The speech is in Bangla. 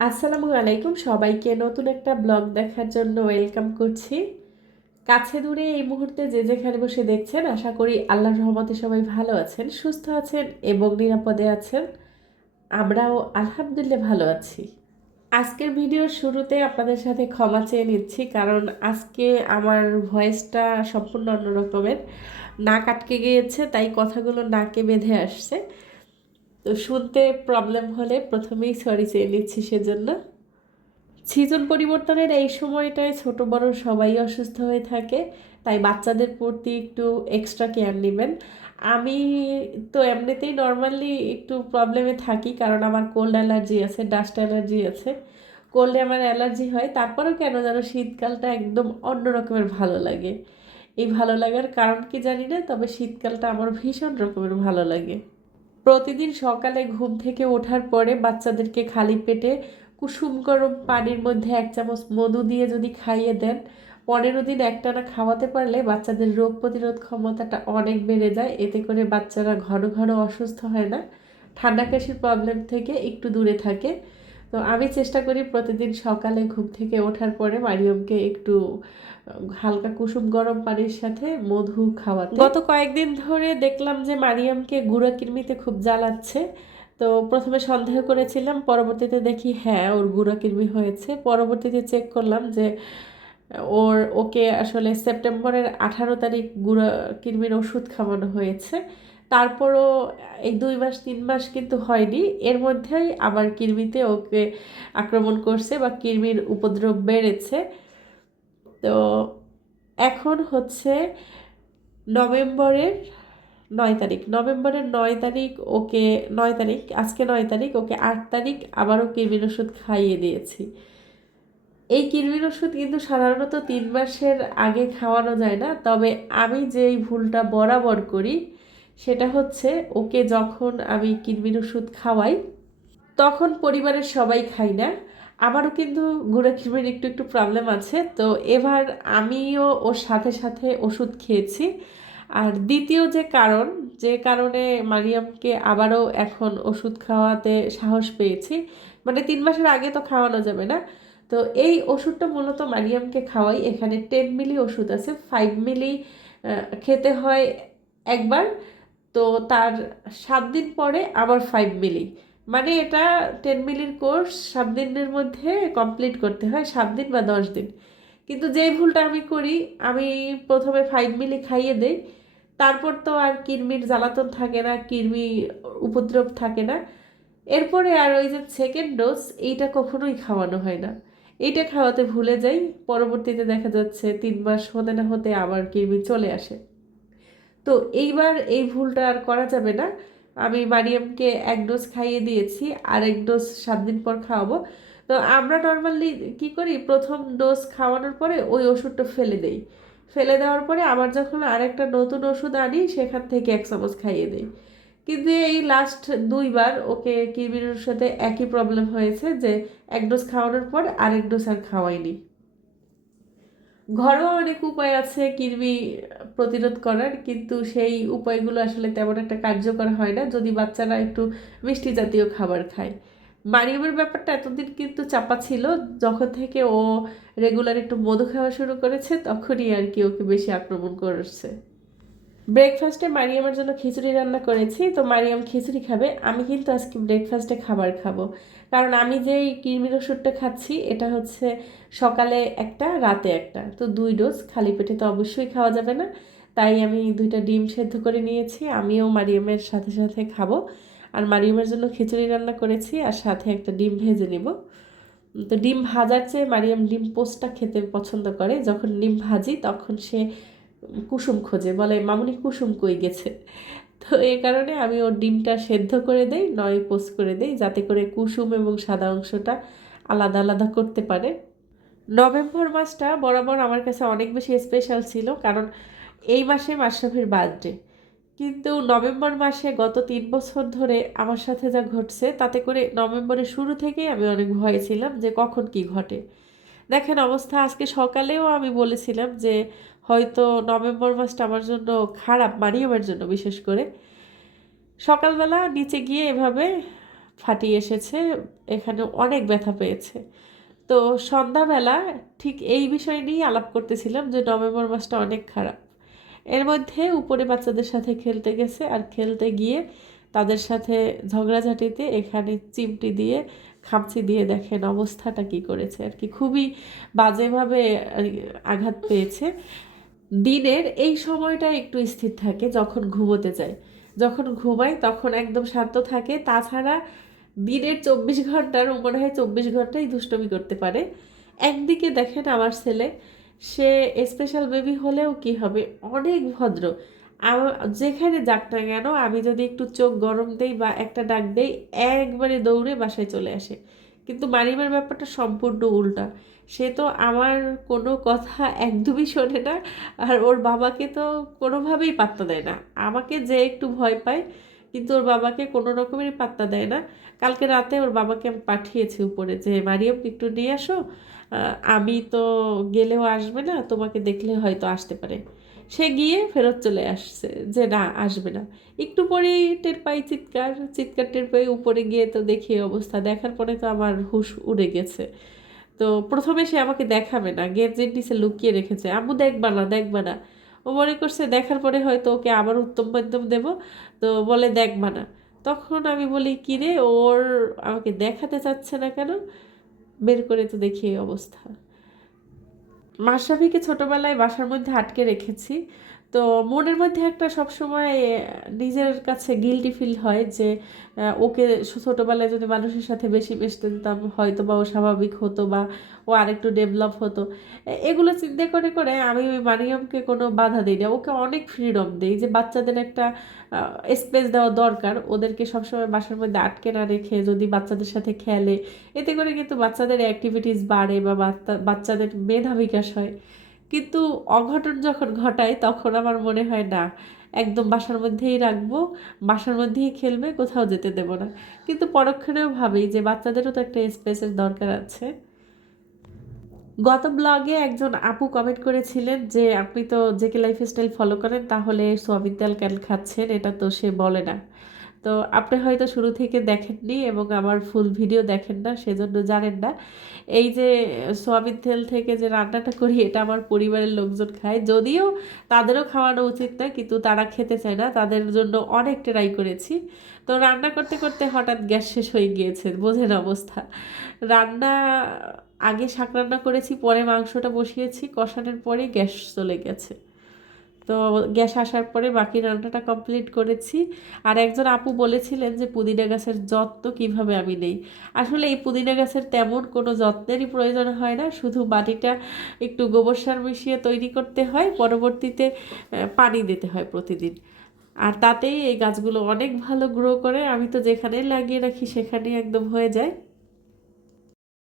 আসসালামু আলাইকুম। সবাইকে নতুন একটা ব্লগ দেখার জন্য ওয়েলকাম করছি। কাছে দূরে এই মুহূর্তে যে যেখানে বসে দেখছেন, আশা করি আল্লাহর রহমতে সবাই ভালো আছেন, সুস্থ আছেন এবং নিরাপদে আছেন। আমরাও আলহামদুলিল্লাহ ভালো আছি। আজকের ভিডিওর শুরুতে আপনাদের সাথে ক্ষমা চেয়ে নিচ্ছি, কারণ আজকে আমার ভয়েসটা সম্পূর্ণ অন্য রকমের নাক আটকে গিয়েছে, তাই কথাগুলো নাকে বেঁধে আসছে। তো শুনতে প্রবলেম হলে প্রথমেই সরি চেয়ে নিচ্ছি সেজন্য। সিজন পরিবর্তনের এই সময়টায় ছোট বড় সবাই অসুস্থ হয়ে থাকে, তাই বাচ্চাদের প্রতি একটু এক্সট্রা কেয়ার নেবেন। আমি তো এমনিতেই নর্মালি একটু প্রবলেমে থাকি, কারণ আমার কোল্ড অ্যালার্জি আছে ডাস্ট অ্যালার্জি আছে। কোল্ডে আমার অ্যালার্জি হয়, তারপরেও কেন যেন শীতকালটা একদম অন্য রকমের ভালো লাগে। এই ভালো লাগার কারণ কি জানি না, তবে শীতকালটা আমার ভীষণ রকমের ভালো লাগে। প্রতিদিন সকালে ঘুম থেকে ওঠার পরে বাচ্চাদেরকে খালি পেটে কুসুম গরম পানির মধ্যে এক চামচ মধু দিয়ে যদি খাইয়ে দেন, পনেরো দিন একটানা খাওয়াতে পারলে বাচ্চাদের রোগ প্রতিরোধ ক্ষমতাটা অনেক বেড়ে যায়। এতে করে বাচ্চারা ঘন ঘন অসুস্থ হয় না। ঠান্ডা কাশির প্রবলেম থেকে একটু দূরে থাকে। তো আমি চেষ্টা করি প্রতিদিন সকালে ঘুম থেকে ওঠার পরে মারিয়মকে একটু হালকা কুসুম গরম পানির সাথে মধু খাওয়াতে। গত কয়েকদিন ধরে দেখলাম যে মারিয়ামকে গুঁড়া কৃমিতে খুব জ্বালাচ্ছে। তো প্রথমে সন্দেহ করেছিলাম, পরবর্তীতে দেখি হ্যাঁ ওর গুঁড়া কৃমি হয়েছে। পরবর্তীতে চেক করলাম যে, ওর, ওকে আসলে সেপ্টেম্বরের আঠারো তারিখ গুঁড়া কৃমির ওষুধ খাওয়ানো হয়েছে। তারপরও এই দুই মাস, তিন মাস কিন্তু হয়নি। এর মধ্যেই আবার কৃমিতে ওকে আক্রমণ করছে বা কৃমির উপদ্রব বেড়েছে। তো এখন হচ্ছে নভেম্বরের নয় তারিখ। নভেম্বরের নয় তারিখ ওকে, নয় তারিখ, আজকে নয় তারিখ, ওকে আট তারিখ আবারও কৃমির ওষুধ খাইয়ে দিয়েছি। এই কৃমির ওষুধ কিন্তু সাধারণত তিন মাসের আগে খাওয়ানো যায় না। তবে আমি যেই ভুলটা বরাবর করি সেটা হচ্ছে ওকে যখন আমি কৃমির ওষুধ খাওয়াই, তখন পরিবারের সবাই খাই না। আমারও কিন্তু গুঁড়া খিমের একটু একটু প্রবলেম আছে। তো এবার আমিও ওর সাথে সাথে ওষুধ খেয়েছি। আর দ্বিতীয় যে কারণ, যে কারণে মারিয়ামকে আবারও এখন ওষুধ খাওয়াতে সাহস পেয়েছি। মানে তিন মাসের আগে তো খাওয়ানো যাবে না। তো এই ওষুধটা মূলত মারিয়ামকে খাওয়াই। এখানে টেন মিলি ওষুধ আছে। ফাইভ মিলি খেতে হয় একবার। তো তার সাত দিন পরে আবার ফাইভ মিলি মানে এটা টেন মিলির কোর্স সাত দিনের মধ্যে কমপ্লিট করতে হয়, সাত দিন বা দশ দিন। কিন্তু যেই ভুলটা আমি করি, আমি প্রথমে ফাইভ মিলি খাইয়ে দেই, তারপর তো আর কিরমির জ্বালাতন থাকে না, কিরমি উপদ্রব থাকে না। এরপরে আর ওই যে সেকেন্ড ডোজ এইটা কখনোই খাওয়ানো হয় না। এইটা খাওয়াতে ভুলে যাই, পরবর্তীতে দেখা যাচ্ছে তিন মাস হতে না হতে আবার কিরমি চলে আসে। তো এইবার এই ভুলটা আর করা যাবে না। আমি মারিয়ামকে এক ডোজ খাইয়ে দিয়েছি আর এক ডোজ সাত দিন পর খাওয়াবো। তো আমরা নর্মালি কি করি? প্রথম ডোজ খাওয়ানোর পরে ওই ওষুধটা ফেলে দেই। ফেলে দেওয়ার পরে আবার যখন আরেকটা নতুন ওষুধ আনি, সেখান থেকে এক চামচ খাইয়ে দিই। কিন্তু এই লাস্ট দুইবার ওকে কিরমির সাথে একই প্রবলেম হয়েছে যে এক ডোজ খাওয়ানোর পর আরেক ডোজ আর খাওয়াইনি। ঘরোয়া অনেক উপায় আছে কৃমি প্রতিরোধ করার, কিন্তু সেই উপায়গুলো আসলে তেমন একটা কার্যকর হয় না যদি বাচ্চারা একটু মিষ্টি জাতীয় খাবার খায়। মারিয়ামের ব্যাপারটা এতদিন কিন্তু চাপা ছিল, যখন থেকে ও রেগুলার একটু মধু খাওয়া শুরু করেছে, তখনই আর কি ওকে বেশি আক্রমণ করছে। ব্রেকফাস্টে মারিয়ামের জন্য খিচুড়ি রান্না করেছি। তো মারিয়াম খিচুড়ি খাবে, আমি কিন্তু আজকে ব্রেকফাস্টে খাবার খাব। কারণ আমি যেই কৃমির ওষুধটা খাচ্ছি, এটা হচ্ছে সকালে একটা, রাতে একটা। তো দুই ডোজ খালি পেটে তো অবশ্যই খাওয়া যাবে না। তাই আমি দুইটা ডিম সেদ্ধ করে নিয়েছি, আমিও মারিয়ামের সাথে সাথে খাব। আর মারিয়ামের জন্য খিচুড়ি রান্না করেছি, আর সাথে একটা ডিম ভেজে নিব। তো ডিম ভাজার চেয়ে মারিয়াম ডিম পোস্টটা খেতে পছন্দ করে। যখন ডিম ভাজি, তখন সে কুসুম খোঁজে, বলে, মামুনি, কুসুম কই গেছে? তো এই কারণে আমি ওর ডিমটা সেদ্ধ করে দেই, নয় পোস্ট করে দেই, যাতে করে কুসুম এবং সাদা অংশটা আলাদা আলাদা করতে পারে। নভেম্বর মাসটা বরাবর আমার কাছে অনেক বেশি স্পেশাল ছিল, কারণ এই মাসে মাশরাফির বার্থডে কিন্তু নভেম্বর মাসে গত তিন বছর ধরে আমার সাথে যা ঘটছে, তাতে করে নভেম্বরের শুরু থেকেই আমি অনেক ভয়ে ছিলাম যে কখন কি ঘটে। দেখেন অবস্থা, আজকে সকালেও আমি বলেছিলাম যে হয়তো নভেম্বর মাসটা আমার জন্য খারাপ মারিয়ামের জন্য বিশেষ করে। সকালবেলা নিচে গিয়ে এভাবে ফাটিয়ে এসেছে, এখানে অনেক ব্যথা পেয়েছে। তো সন্ধ্যাবেলা ঠিক এই বিষয় নিয়েই আলাপ করতেছিলাম যে নভেম্বর মাসটা অনেক খারাপ। এর মধ্যে উপরে বাচ্চাদের সাথে খেলতে গেছে আর খেলতে গিয়ে তাদের সাথে ঝগড়াঝাটিতে এখানে চিমটি দিয়ে খামচি দিয়ে দেখেন অবস্থাটা কি করেছে। আর কি খুবই বাজেভাবে আঘাত পেয়েছে। দিনের এই সময়টা একটু স্থির থাকে যখন ঘুমোতে যায়। যখন ঘুমায় তখন একদম শান্ত থাকে। তাছাড়া দিনের চব্বিশ ঘণ্টার মনে হয় চব্বিশ ঘন্টাই দুষ্টমি করতে পারে। একদিকে দেখেন আমার ছেলে, সে স্পেশাল বেবি হলেও কি হবে? অনেক ভদ্র। যেখানে যাক না কেন আমি যদি একটু চোখ গরম দেই বা একটা ডাক দেই, একবারে দৌড়ে বাসায় চলে আসে। কিন্তু মারিমার ব্যাপারটা সম্পূর্ণ উল্টা। সে তো আমার কোনো কথা একদমই শোনে না, আর ওর বাবাকে তো কোনোভাবেই পাত্তা দেয় না। আমাকে যে একটু ভয় পায়, কিন্তু ওর বাবাকে কোনো রকমেরই পাত্তা দেয় না। কালকে রাতে ওর বাবাকে আমি পাঠিয়েছি উপরে যে, মারিয়াম, একটু নিয়ে আসো। আমি তো গেলেও আসবে না, তোমাকে দেখলে হয়তো আসতে পারে। সে গিয়ে ফেরত চলে আসছে যে না, আসবে না। একটু পরেই টের পাই চিৎকার চিৎকার টের পাই উপরে গিয়ে তো দেখি অবস্থা। দেখার পরে তো আমার হুশ উড়ে গেছে। তো প্রথমে সে আমাকে দেখাবে না গেটের নিচে লুকিয়ে রেখেছে। আম্মু, দেখবা না দেখবা না। ও মনে করছে দেখার পরে হয়তো ওকে আবার উত্তম মাধ্যম দেবো। তো বলে, দেখবা না। তখন আমি বলি, কি রে, ওর আমাকে দেখাতে চাচ্ছে না কেন? বের করে তো দেখি অবস্থা। মাশরাফিকে ছোটবেলায় বাসার মধ্যে আটকে রেখেছি। তো মনের মধ্যে একটা সবসময় নিজের কাছে গিলটি ফিল হয় যে ওকে ছোটোবেলায় যদি মানুষের সাথে বেশি মিশতে দিতাম হয়তো বা ও স্বাভাবিক হতো বা ও আরেকটু ডেভেলপ হতো। এগুলো চিন্তা করে করে আমি ওই মারিয়ামকে কোনো বাধা দিই না ওকে অনেক ফ্রিডম দিই যে বাচ্চাদের একটা স্পেস দেওয়া দরকার। ওদেরকে সবসময় বাসার মধ্যে আটকে না রেখে যদি বাচ্চাদের সাথে খেলে। এতে করে কিন্তু বাচ্চাদের অ্যাক্টিভিটিস বাড়ে বা বাচ্চা, বাচ্চাদের মেধা বিকাশ হয়। কিন্তু অঘটন যখন ঘটায়, তখন আমার মনে হয়, না, একদম বাসার মধ্যেই রাখব, বাসার মধ্যেই খেলবে, কোথাও যেতে দেবো না। কিন্তু পরক্ষণেও ভাবি যে বাচ্চাদেরও তো একটা স্পেসের দরকার আছে। গত ব্লগে একজন আপু কমেন্ট করেছিলেন যে, আপনি তো জেকে লাইফস্টাইল ফলো করেন, তাহলে সোয়াবিন তেল কেন খাচ্ছেন? এটা তো সে বলে না। তো আপনি হয়তো শুরু থেকে দেখেননি এবং আমার ফুল ভিডিও দেখেন না, সেজন্য জানেন না। এই যে, সোয়াবিন তেল থেকে যে রান্নাটা করি, এটা আমার পরিবারের লোকজন খায়। যদিও তাদেরও খাওয়ানো উচিত না, কিন্তু তারা খেতে চায় না। তাদের জন্য অনেক ট্রাই করেছি। তো রান্না করতে করতে হঠাৎ গ্যাস শেষ হয়ে গিয়েছে, বোঝেন অবস্থা। রান্না, আগে শাক রান্না করেছি, পরে মাংসটা বসিয়েছি, কষানোর পরে গ্যাস চলে গেছে। তো গ্যাস আসার পরে বাকি রান্নাটা কমপ্লিট করেছি। আর একজন আপু বলেছিলেন যে, পুদিনা গাছের যত্ন কীভাবে আমি নেই? আসলে এই পুদিনা গাছের তেমন কোনো যত্নেরই প্রয়োজন হয় না। শুধু মাটিটা একটু গোবর সার মিশিয়ে তৈরি করতে হয়, পরবর্তীতে পানি দিতে হয় প্রতিদিন। আর তাতেই এই গাছগুলো অনেক ভালো গ্রো করে। আমি তো যেখানেই লাগিয়ে রাখি, সেখানেই একদম হয়ে যায়।